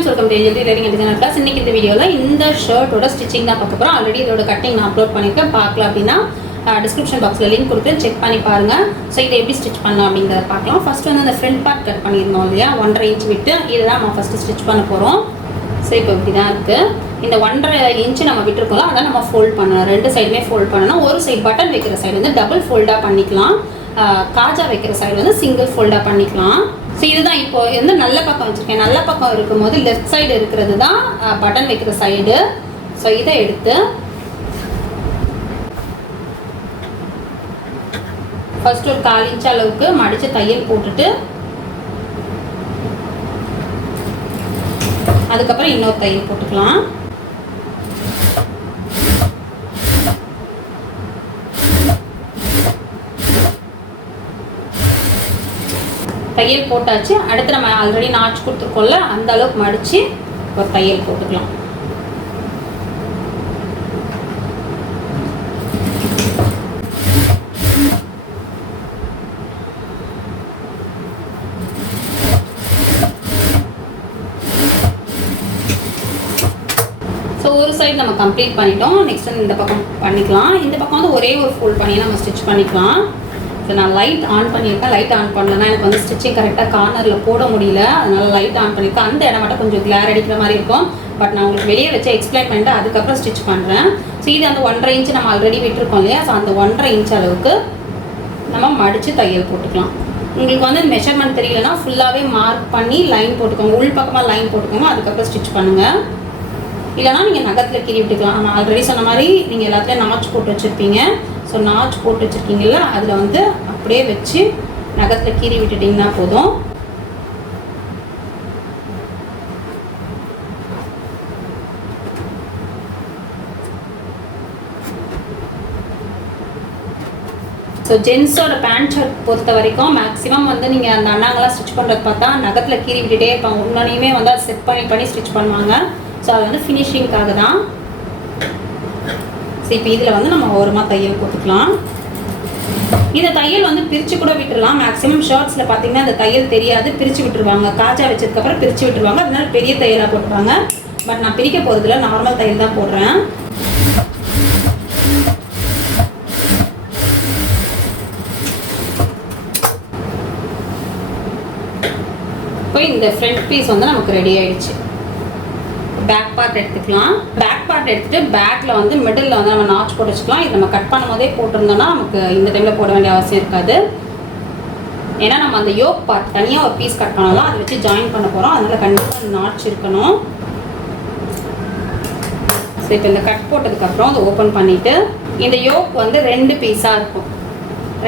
Friends, welcome to ஏஜெல் training and designer class. இன்னைக்கு இந்த வீடியோவில் இந்த ஷர்ட்டோட ஸ்டிச்சிங் தான் பார்க்க போகிறோம். ஆல்ரெடி இதோட கட்டிங் நான் அப்லோட் பண்ணியிருக்கேன். பார்க்கலாம் அப்படின்னா டிஸ்கிரிப்ஷன் பாக்ஸில் லிங்க் கொடுத்து செக் பண்ணி பாருங்கள். ஸோ இதை எப்படி ஸ்டிச் பண்ணலாம் அப்படிங்கிறத பார்க்கலாம். ஃபர்ஸ்ட் வந்து அந்த ஃப்ரண்ட் பார்ட் கட் பண்ணியிருந்தோம் இல்லையா, 1.5 இன்ச் விட்டு இதை தான் நம்ம ஃபஸ்ட்டு ஸ்டிச் பண்ண போகிறோம். ஸோ இப்போ இப்படி தான் இருக்குது. இந்த 1.5 இன்ச்சு நம்ம விட்டுருக்கோம், அதை நம்ம ஃபோல்ட் பண்ணணும். ரெண்டு சைடுமே ஃபோல்ட் பண்ணணும். ஒரு சைடு பட்டன் வைக்கிற சைடு வந்து டபுள் ஃபோல்டாக பண்ணிக்கலாம், காஜா வைக்கிற சைடு வந்து சிங்கிள் ஃபோல்டாக பண்ணிக்கலாம். ஸோ இதுதான் இப்போ வந்து நல்ல பக்கம் வச்சுருக்கேன். நல்ல பக்கம் இருக்கும்போது லெஃப்ட் சைடு இருக்கிறது தான் பட்டன் வைக்கிற சைடு. ஸோ இதை எடுத்து ஃபர்ஸ்ட் ஒரு 1/4 இன்ச் அளவுக்கு மடித்து தையல் போட்டுட்டு அதுக்கப்புறம் இன்னொரு தையல் போட்டுக்கலாம். தையல் போட்டாச்சு. அடுத்து நம்ம ஆல்ரெடி நாச்சு கொடுத்துருக்கோம்ல, அந்த அளவுக்கு மடித்து ஒரு தையல் போட்டுக்கலாம். ஸோ ஒரு சைடு நம்ம கம்ப்ளீட் பண்ணிட்டோம். நெக்ஸ்ட் வந்து இந்த பக்கம் பண்ணிக்கலாம். இந்த பக்கம் வந்து ஒரே ஒரு ஃபோல்ட் பண்ணி நம்ம ஸ்டிச் பண்ணிக்கலாம். ஸோ நான் லைட் ஆன் பண்ணியிருக்கேன். லைட் ஆன் பண்ணலன்னா எனக்கு வந்து ஸ்டிச்சிங் கரெக்டாக கார்னரில் போட முடியல, அதனால் லைட் ஆன் பண்ணியிருக்கேன். அந்த இடம் மட்டும் கொஞ்சம் கிளார் அடிக்கிற மாதிரி இருக்கும். பட் நான் உங்களுக்கு வெளியே வச்சு எக்ஸ்பிளைன் பண்ணிட்டு அதுக்கப்புறம் ஸ்டிச் பண்ணுறேன். ஸோ இது அந்த 1.5 இன்ச்சு நம்ம ஆல்ரெடி விட்டுருக்கோம் இல்லையா, ஸோ அந்த 1.5 இன்ச் அளவுக்கு நம்ம மடித்து தையல் போட்டுக்கலாம். உங்களுக்கு வந்து மெஷர்மெண்ட் தெரியலன்னா ஃபுல்லாகவே மார்க் பண்ணி லைன் போட்டுக்கோங்க. உள் பக்கமாக லைன் போட்டுக்கோங்க, அதுக்கப்புறம் ஸ்டிச் பண்ணுங்கள். இல்லைனா நீங்கள் நகத்தில் கீறி விட்டுக்கலாம். நான் ஆல்ரெடி சொன்ன மாதிரி நீங்கள் எல்லாத்துலேயும் நாச் போட்டு வச்சுருப்பீங்க. ஸோ நாச் போட்டு வச்சுருக்கீங்களா, அதில் வந்து அப்படியே வச்சு நகத்தில் கீறி விட்டுட்டிங்கன்னா போதும். ஸோ ஜென்ஸோட பேண்ட் ஷர்ட் பொறுத்த வரைக்கும் மேக்ஸிமம் வந்து நீங்கள் அந்த அண்ணாங்கெல்லாம் ஸ்டிச் பண்ணுறது பார்த்தா நகத்தில் கீறி விட்டுட்டே இருப்பாங்க. உடனேயுமே வந்து அதை செட் பண்ணி ஸ்டிச் பண்ணுவாங்க. ஸோ அது வந்து ஃபினிஷிங்காக தான். ஸோ இப்போ இதில் வந்து நம்ம ஓரமாக தையல் போட்டுக்கலாம். இந்த தையல் வந்து பிரித்து கூட விட்டுடலாம். மேக்ஸிமம் ஷர்ட்ஸில் பார்த்தீங்கன்னா இந்த தையல் தெரியாது, பிரித்து விட்டுருவாங்க. காஜா வச்சதுக்கப்புறம் பிரித்து விட்டுருவாங்க, அதனால பெரிய தையலாக போட்டுருவாங்க. பட் நான் பிரிக்க போகிறதுல நார்மல் தையல் தான் போடுறேன். இப்போ இந்த ஃப்ரண்ட் பீஸ் வந்து நமக்கு ரெடி ஆயிடுச்சு. பேக் பார்ட் எடுத்துக்கலாம். பேக் பார்ட் எடுத்துகிட்டு பேக்கில் வந்து மிடில் வந்து நம்ம நாச் போட்டு வச்சுக்கலாம். இது நம்ம கட் பண்ணும் போதே போட்டிருந்தோம்னா நமக்கு இந்த டைமில் போட வேண்டிய அவசியம் இருக்காது. ஏன்னா நம்ம அந்த யோக் பார்ட் தனியாக ஒரு பீஸ் கட் பண்ணலாம், அதை வச்சு ஜாயின் பண்ண போகிறோம். அதனால் கண்டிப்பாக நாச் இருக்கணும். ஸோ இப்போ இந்த கட் போட்டதுக்கப்புறம் அதை ஓப்பன் பண்ணிவிட்டு இந்த யோக் வந்து 2 பீஸாக இருக்கும்.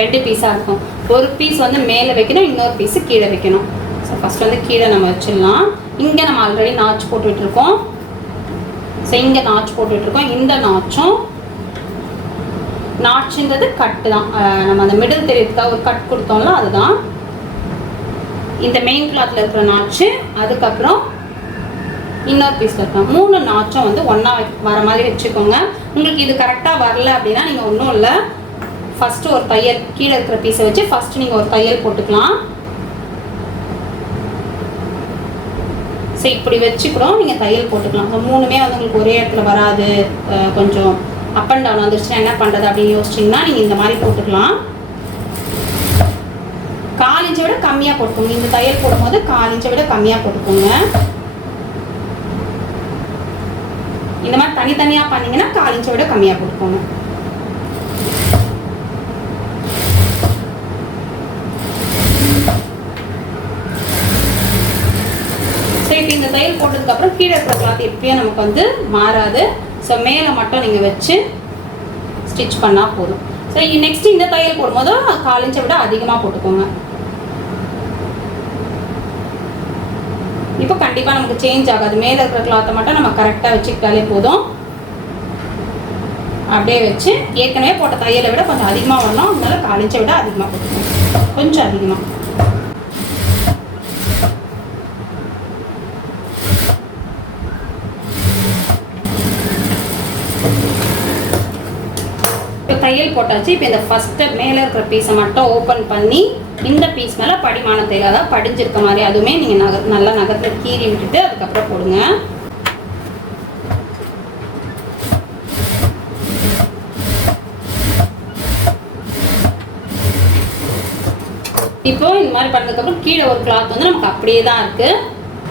2 பீஸாக இருக்கும். ஒரு பீஸ் வந்து மேலே வைக்கணும், இன்னொரு பீஸு கீழே வைக்கணும். ஸோ ஃபஸ்ட் வந்து கீழே நம்ம வச்சிடலாம். இங்கே நம்ம ஆல்ரெடி நாச் போட்டுட்ருக்கோம். ஸோ இங்கே நாச் போட்டுட்ருக்கோம். இந்த நாச்சும் நாச்சுன்றது கட்டு தான். நம்ம அந்த மிடில் தெரியறதுக்காக ஒரு கட் கொடுத்தோம்ல, அதுதான் இந்த மெயின் கிளாத்தில் இருக்கிற நாச்சு. அதுக்கப்புறம் இன்னொரு பீஸில் இருக்கோம். 3 நாச்சும் வந்து ஒன்றா வர மாதிரி வச்சுக்கோங்க. உங்களுக்கு இது கரெக்டாக வரல அப்படின்னா நீங்கள் ஒன்றும் இல்லை, ஃபஸ்ட்டு ஒரு தையல் கீழே இருக்கிற பீஸை வச்சு ஃபஸ்ட்டு நீங்கள் ஒரு தையல் போட்டுக்கலாம். ஸோ இப்படி வச்சு கூட நீங்கள் தையல் போட்டுக்கலாம். ஸோ 3மே வந்து உங்களுக்கு ஒரே இடத்துல வராது, கொஞ்சம் அப் அண்ட் டவுன் வந்துருச்சுன்னா என்ன பண்ணுறது அப்படின்னு யோசிச்சிங்கன்னா நீங்கள் இந்த மாதிரி போட்டுக்கலாம். 1/4 இன்ச்சை விட கம்மியாக போட்டுக்கோங்க. இந்த தையல் போடும்போது 1/4 இன்ச்சை விட கம்மியாக போட்டுக்கோங்க. இந்த மாதிரி தனித்தனியாக பண்ணிங்கன்னா 1/4 இன்ச்சை விட கம்மியாக போட்டுக்கோங்க. இப்போ இந்த தையல் போட்டதுக்கப்புறம் கீழே இருக்கிற கிளாத் எப்பயும் நமக்கு வந்து மாறாது. ஸோ மேலே மட்டும் நீங்கள் வச்சு ஸ்டிச் பண்ணால் போதும். ஸோ நெக்ஸ்ட் இந்த தையல் போடும்போது 1/4 இன்ச்சை விட அதிகமாக போட்டுக்கோங்க. இப்போ கண்டிப்பாக நமக்கு சேஞ்ச் ஆகாது. மேலே இருக்கிற கிளாத்தை மட்டும் நம்ம கரெக்டாக வச்சுக்கிட்டாலே போதும். அப்படியே வச்சு ஏற்கனவே போட்ட தையலை விட கொஞ்சம் அதிகமாக வரணும், அதனால 1/4 இன்ச்சை விட அதிகமாக போட்டுக்கோங்க, கொஞ்சம் அதிகமாக. தையல் போட்டாச்சு. இப்போ இந்த ஃபஸ்ட்டு மேலே இருக்கிற பீஸை மட்டும் ஓப்பன் பண்ணி இந்த பீஸ் மேலே படிமான தையல், அதாவது படிஞ்சிருக்க மாதிரி அதுவுமே நீங்கள் நல்லா நகத்தில் கீறி விட்டுட்டு அதுக்கப்புறம் போடுங்க. இப்போ இந்த மாதிரி பண்ணதுக்கப்புறம் கீழே ஒரு கிளாத் வந்து நமக்கு அப்படியே தான் இருக்குது.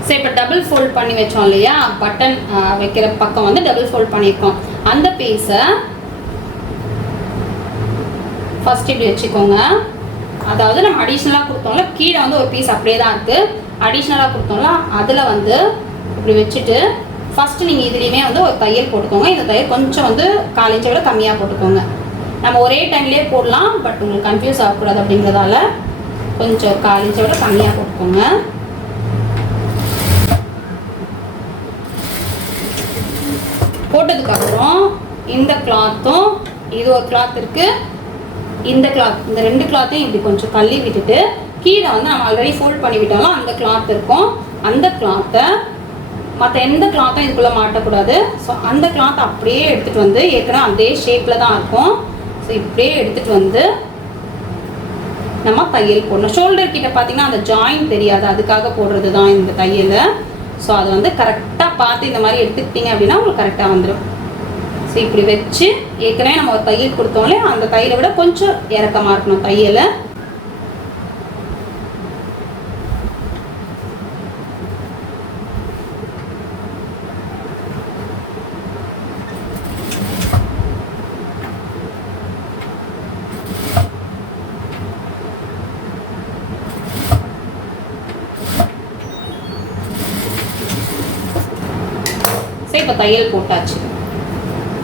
சரி, இப்போ டபுள் ஃபோல்ட் பண்ணி வச்சோம் இல்லையா, பட்டன் வைக்கிற பக்கம் வந்து டபுள் ஃபோல்ட் பண்ணியிருக்கோம். அந்த பீஸை ஃபர்ஸ்ட் இப்படி வச்சுக்கோங்க. அதாவது நம்ம அடிஷ்னலாக கொடுத்தோம்ல, கீழே வந்து ஒரு பீஸ் அப்படியே தான் இருக்குது. அடிஷ்னலாக கொடுத்தோம்ல, அதில் வந்து இப்படி வச்சுட்டு ஃபஸ்ட்டு நீங்கள் இதுலேயுமே வந்து ஒரு தையல் போட்டுக்கோங்க. இந்த தையல் கொஞ்சம் வந்து 1/4 இன்ச்சை விட கம்மியாக போட்டுக்கோங்க. நம்ம ஒரே டைம்லேயே போடலாம், பட் உங்களுக்கு கன்ஃபியூஸ் ஆகக்கூடாது அப்படிங்கிறதால கொஞ்சம் 1/4 இன்ச்சை விட கம்மியாக போட்டுக்கோங்க. போட்டதுக்கப்புறம் இந்த கிளாத்தும் இது ஒரு கிளாத் இருக்குது, இந்த கிளாத், இந்த 2 கிளாத்தையும் இப்படி கொஞ்சம் தள்ளி விட்டுட்டு கீழே வந்து நம்ம ஆல்ரெடி ஃபோல்ட் பண்ணி விட்டாலும் அந்த கிளாத் இருக்கும். அந்த கிளாத்தை மற்ற எந்த கிளாத்தும் இதுக்குள்ளே மாட்டக்கூடாது. ஸோ அந்த கிளாத் அப்படியே எடுத்துகிட்டு வந்து ஏற்கனவே அதே ஷேப்பில் தான் இருக்கும். ஸோ இப்படியே எடுத்துகிட்டு வந்து நம்ம தையல் போடணும். ஷோல்டர் கிட்ட பார்த்தீங்கன்னா அந்த ஜாயின் தெரியாது, அதுக்காக போடுறது தான் இந்த தையல். ஸோ அது வந்து கரெக்டாக பார்த்து இந்த மாதிரி எடுத்துக்கிட்டீங்க அப்படின்னா உங்களுக்கு கரெக்டாக வந்துடும். ஸோ இப்படி வச்சு ஏற்கனவே நம்ம ஒரு தையல் கொடுத்தோம்லே அந்த தையலை விட கொஞ்சம் இறக்கமாக இருக்கணும் தையலை. சரி, இப்போ தையல் போட்டாச்சு.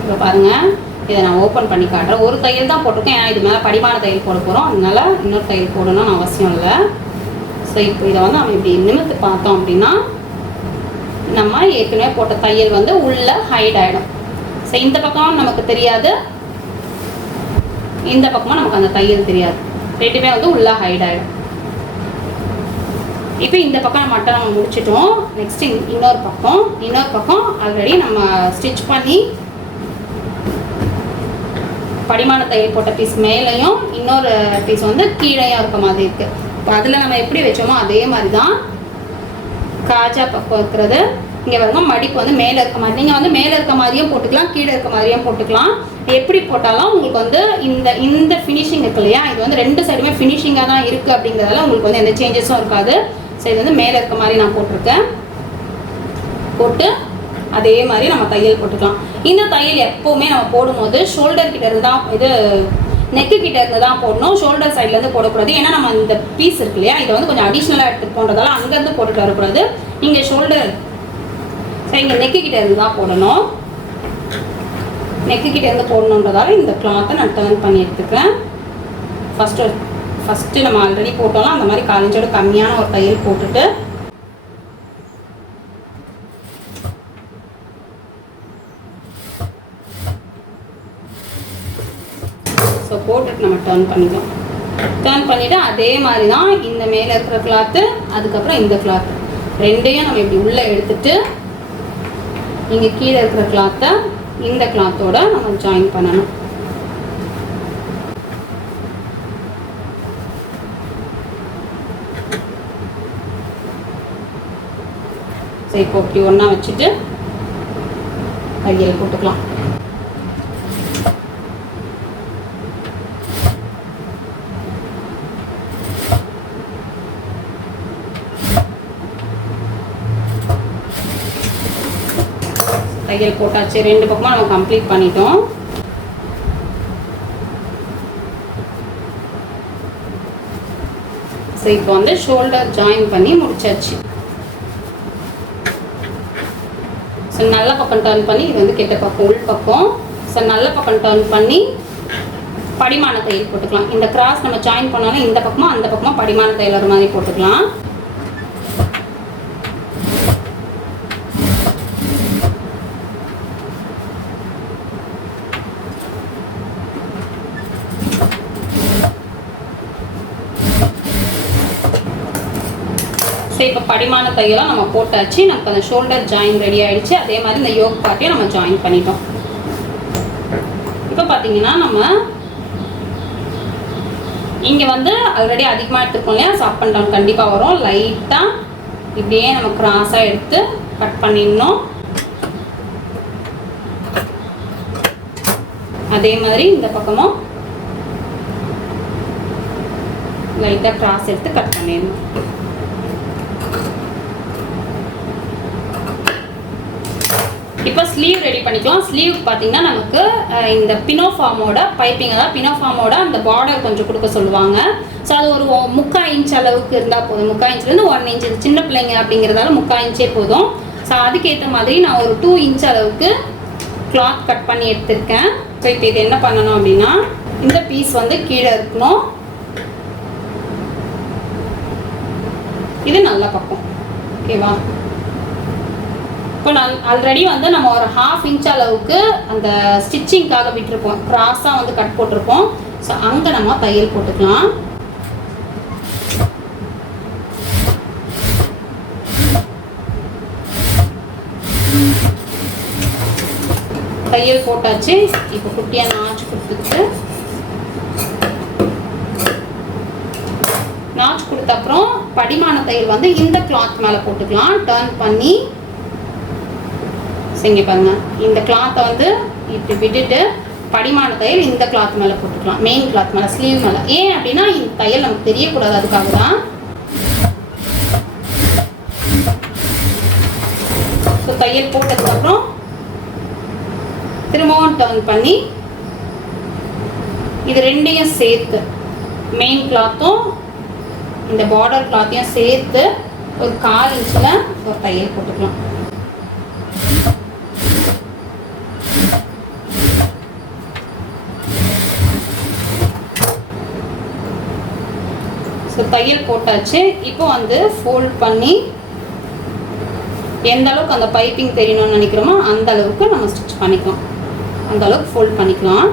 இப்போ பாருங்கள், இதை நான் ஓப்பன் பண்ணி காட்டுறேன். ஒரு தையல் தான் போட்டிருக்கேன், ஏன்னா இது மேலே படிமான தையல் போட போகிறோம், அதனால இன்னொரு தையல் போடணும்னு அவசியம் இல்லை. ஸோ இப்போ இதை வந்து நம்ம இப்படி நிமிர்த்து பார்த்தோம் அப்படின்னா நம்ம ஏற்கனவே போட்ட தையல் வந்து உள்ளே ஹைட் ஆகிடும். ஸோ இந்த பக்கம் நமக்கு தெரியாது, இந்த பக்கமாக நமக்கு அந்த தையல் தெரியாது, ரெண்டுமே வந்து உள்ளே ஹைட் ஆகிடும். இப்போ இந்த பக்கம் மட்டும் நம்ம முடிச்சிட்டோம். நெக்ஸ்ட் இன்னொரு பக்கம் ஆல்ரெடி நம்ம ஸ்டிச் பண்ணி படிமான தையல் போட்ட பீஸ் மேலேயும் இன்னொரு பீஸ் வந்து கீழேயும் இருக்க மாதிரி இருக்குது. இப்போ அதில் நம்ம எப்படி வச்சோமோ அதே மாதிரி தான் காஜா பக்கம் இருக்கிறது. இங்கே பாருங்க, மடிப்பு வந்து மேலே இருக்க மாதிரி, நீங்கள் வந்து மேலே இருக்க மாதிரியும் போட்டுக்கலாம், கீழே இருக்க மாதிரியும் போட்டுக்கலாம். எப்படி போட்டாலும் உங்களுக்கு வந்து இந்த ஃபினிஷிங் இருக்கு இல்லையா, இது வந்து 2 சைடுமே ஃபினிஷிங்காக தான் இருக்குது அப்படிங்கிறதால உங்களுக்கு வந்து எந்த சேஞ்சஸும் இருக்காது. ஸோ இது வந்து மேலே இருக்க மாதிரி நான் போட்டிருக்கேன். போட்டு அதே மாதிரி நம்ம தையல் போட்டுக்கலாம். இந்த தையல் எப்போவுமே நம்ம போடும்போது ஷோல்டர் கிட்ட இருந்து தான், இது நெக்கு கிட்ட இருந்து தான் போடணும், ஷோல்டர் சைட்லேருந்து போடக்கூடாது. ஏன்னா நம்ம இந்த பீஸ் இருக்கு இல்லையா, இதை வந்து கொஞ்சம் அடிஷ்னலாக எடுத்துகிட்டு போன்றதால அங்கேருந்து போட்டுட்டு வரக்கூடாது. நீங்கள் ஷோல்டர் சரி, இங்கே நெக்கு கிட்ட இருந்து தான் போடணும். நெக்கு கிட்ட இருந்து போடணுன்றதால இந்த கிளாத்தை நான் டர்ன் பண்ணி எடுத்துக்கிறேன். ஃபஸ்ட்டு நம்ம ஆல்ரெடி போட்டோம்னா அந்த மாதிரி 1/4 இன்ச்சோட கம்மியான ஒரு தையல் போட்டுட்டு ஸோ போட்டுட்டு நம்ம டர்ன் பண்ணிக்கலாம். டர்ன் பண்ணிவிட்டு அதே மாதிரி தான் இந்த மேலே இருக்கிற கிளாத்து, அதுக்கப்புறம் இந்த கிளாத்து ரெண்டையும் நம்ம இப்படி உள்ளே எடுத்துட்டு இங்கே கீழே இருக்கிற கிளாத்தை இந்த கிளாத்தோட நம்ம ஜாயின் பண்ணணும். ஸோ இப்போ இப்படி ஒன்றா வச்சுட்டு தையல் போட்டுக்கலாம். தையல் போட்டாச்சு, 2 பக்கமும் நம்ம கம்ப்ளீட் பண்ணிட்டோம். ஸோ இப்போ வந்து ஷோல்டர் ஜாயின் பண்ணி முடிச்சாச்சு. ஸோ நல்ல பக்கம் டர்ன் பண்ணி, இது வந்து கெட்ட பக்கம் உள் பக்கம். ஸோ நல்ல பக்கம் டர்ன் பண்ணி படிமான தையல் போட்டுக்கலாம். இந்த கிராஸ் நம்ம ஜாயின் பண்ணாலும் இந்த பக்கமாக அந்த பக்கமாக படிமான தையல் ஒரு மாதிரி போட்டுக்கலாம். ஸோ இப்போ படிமான தையெல்லாம் நம்ம போட்டாச்சு. நமக்கு அந்த ஷோல்டர் ஜாயின் ரெடி ஆகிடுச்சு. அதே மாதிரி இந்த யோக் பார்ட்டையும் நம்ம ஜாயின் பண்ணிட்டோம். இப்போ பார்த்தீங்கன்னா நம்ம இங்கே வந்து ஆல்ரெடி அதிகமாக எடுத்துருக்கோம் இல்லையா, ஸோ அப் அண்ட் டவுன் கண்டிப்பாக வரும். லைட்டாக இப்படியே நம்ம கிராஸாக எடுத்து கட் பண்ணிடணும். அதே மாதிரி இந்த பக்கமும் லைட்டாக கிராஸ் எடுத்து கட் பண்ணிடணும். இப்போ ஸ்லீவ் ரெடி பண்ணிக்கலாம். ஸ்லீவ் பார்த்தீங்கன்னா நமக்கு இந்த பினோஃபார்மோட பைப்பிங், அதாவது பினோஃபார்மோட அந்த பார்டர் கொஞ்சம் கொடுக்க சொல்லுவாங்க. ஸோ அது ஒரு 3/4 இன்ச் அளவுக்கு இருந்தால் போதும். 3/4 இன்ச்லேருந்து 1 இன்ச், இது சின்ன பிள்ளைங்க அப்படிங்கிறதால 3/4 இன்ச்சே போதும். ஸோ அதுக்கேற்ற மாதிரி நான் ஒரு 2 இன்ச் அளவுக்கு கிளாத் கட் பண்ணி எடுத்திருக்கேன். ஸோ இப்போ இது என்ன பண்ணணும் அப்படின்னா, இந்த பீஸ் வந்து கீழே இருக்கணும், இது நல்ல பக்கம். ஓகேவா? இப்போ நான் ஆல்ரெடி வந்து நம்ம ஒரு 1/2 இன்ச் அளவுக்கு அந்த ஸ்டிச்சிங்காக விட்டுருப்போம், கிராஸாக வந்து கட் போட்டிருப்போம். ஸோ அங்கே நம்ம தையல் போட்டுக்கலாம். தையல் போட்டாச்சு. இப்போ குட்டியாக நாச்சு கொடுத்துட்டு, நாச்சு கொடுத்த அப்புறம் படிமான தையல் வந்து இந்த கிளாத் மேலே போட்டுக்கலாம். டர்ன் பண்ணி இங்கே பாருங்க, இந்த கிளாத்தை வந்து இப்படி விட்டுட்டு படிமான தையல் இந்த கிளாத் மேலே போட்டுக்கலாம், மெயின் கிளாத் மேலே, ஸ்லீவ் மேலே. ஏன் அப்படின்னா இந்த தையல் நமக்கு தெரியக்கூடாது, அதுக்காக தான். ஸோ தையல் போட்டதுக்கப்புறம் திரும்பவும் டர்ன் பண்ணி இது ரெண்டையும் சேர்த்து, மெயின் கிளாத்தும் இந்த பார்டர் கிளாத்தையும் சேர்த்து ஒரு 1/4 இன்ச்சில் ஒரு தையல் போட்டுக்கலாம். ஸோ தையல் போட்டாச்சு. இப்போ வந்து ஃபோல்ட் பண்ணி எந்த அளவுக்கு அந்த பைப்பிங் தெரியணும்னு நினைக்கிறோமோ அந்த அளவுக்கு நம்ம ஸ்டிச் பண்ணிக்கலாம், அந்த அளவுக்கு ஃபோல்ட் பண்ணிக்கலாம்.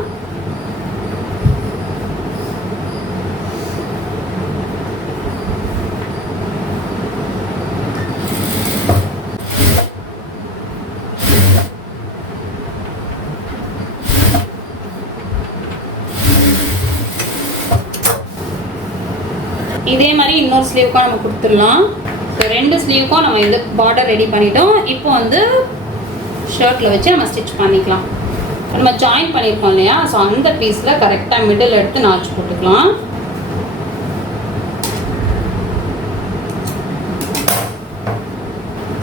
இதே மாதிரி இன்னொரு ஸ்லீவுக்கும் நம்ம கொடுத்துடலாம். ஸோ 2 ஸ்லீவுக்கும் நம்ம இது பார்டர் ரெடி பண்ணிட்டோம். இப்போ வந்து ஷர்ட்டில் வச்சு நம்ம ஸ்டிச் பண்ணிக்கலாம். நம்ம ஜாயின் பண்ணியிருக்கோம் இல்லையா, ஸோ அந்த பீஸில் கரெக்டாக மிடில் எடுத்து நாச்சு போட்டுக்கலாம்.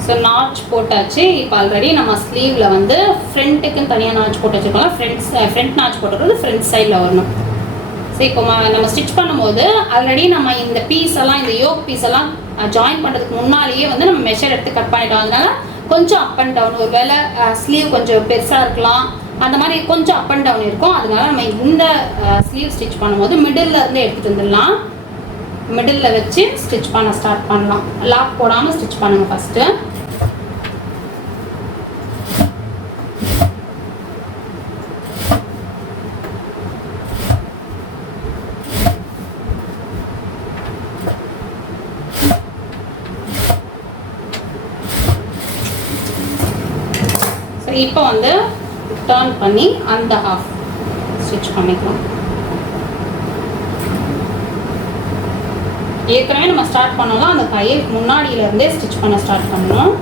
ஸோ நாச் போட்டாச்சு. இப்போ ஆல்ரெடி நம்ம ஸ்லீவில் வந்து ஃப்ரண்ட்டுக்குன்னு தனியாக நாச் போட்டு வச்சுருக்கோம். ஃப்ரண்ட் நாச் போட்டுறது ஃப்ரண்ட் சைடில் வரணும். ஸோ இப்போ நம்ம ஸ்டிச் பண்ணும்போது ஆல்ரெடி நம்ம இந்த பீஸ் எல்லாம், இந்த யோக் பீஸ் எல்லாம் ஜாயின் பண்ணுறதுக்கு முன்னாலேயே வந்து நம்ம மெஷர் எடுத்து கட் பண்ணிட்டோம். அதனால கொஞ்சம் அப் அண்ட் டவுன், ஒரு வேளை ஸ்லீவ் கொஞ்சம் பெருசாக இருக்கலாம், அந்த மாதிரி கொஞ்சம் அப் அண்ட் டவுன் இருக்கும். அதனால நம்ம இந்த ஸ்லீவ் ஸ்டிச் பண்ணும்போது மிடில் இருந்து எடுத்துகிட்டு வந்துடலாம். மிடில் வச்சு ஸ்டிச் பண்ண ஸ்டார்ட் பண்ணலாம். லாக் போடாமல் ஸ்டிச் பண்ணுங்க ஃபஸ்ட்டு. இப்போ வந்து டர்ன் பண்ணி அந்த ஹாஃப் ஸ்டிச் பண்ணிக்கலாம். ஏற்கனவே நம்ம ஸ்டார்ட் பண்ணோம்னா அந்த தையலுக்கு முன்னாடியிலேருந்தே ஸ்டிச் பண்ண ஸ்டார்ட் பண்ணணும்.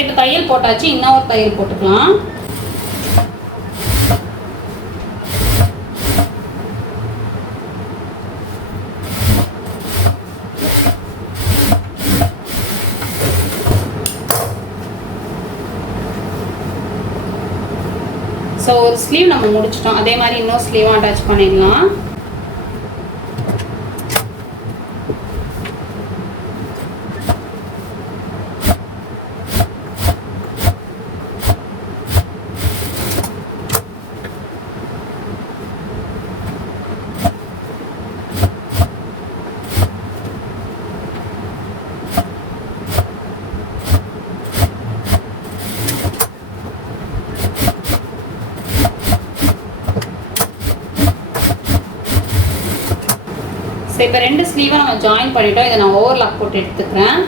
இப்போ தையல் போட்டாச்சு, இன்னொரு தையல் போட்டுக்கலாம். ஸோ ஒரு ஸ்லீவ் நம்ம முடிச்சிட்டோம். அதே மாதிரி இன்னொரு ஸ்லீவும் அட்டாச் பண்ணிடலாம். இப்போ 2 ஸ்லீவை நம்ம ஜாயின் பண்ணிட்டோம். இதை நான் ஓவர்லாக் போட்டு எடுத்துக்கிறேன்.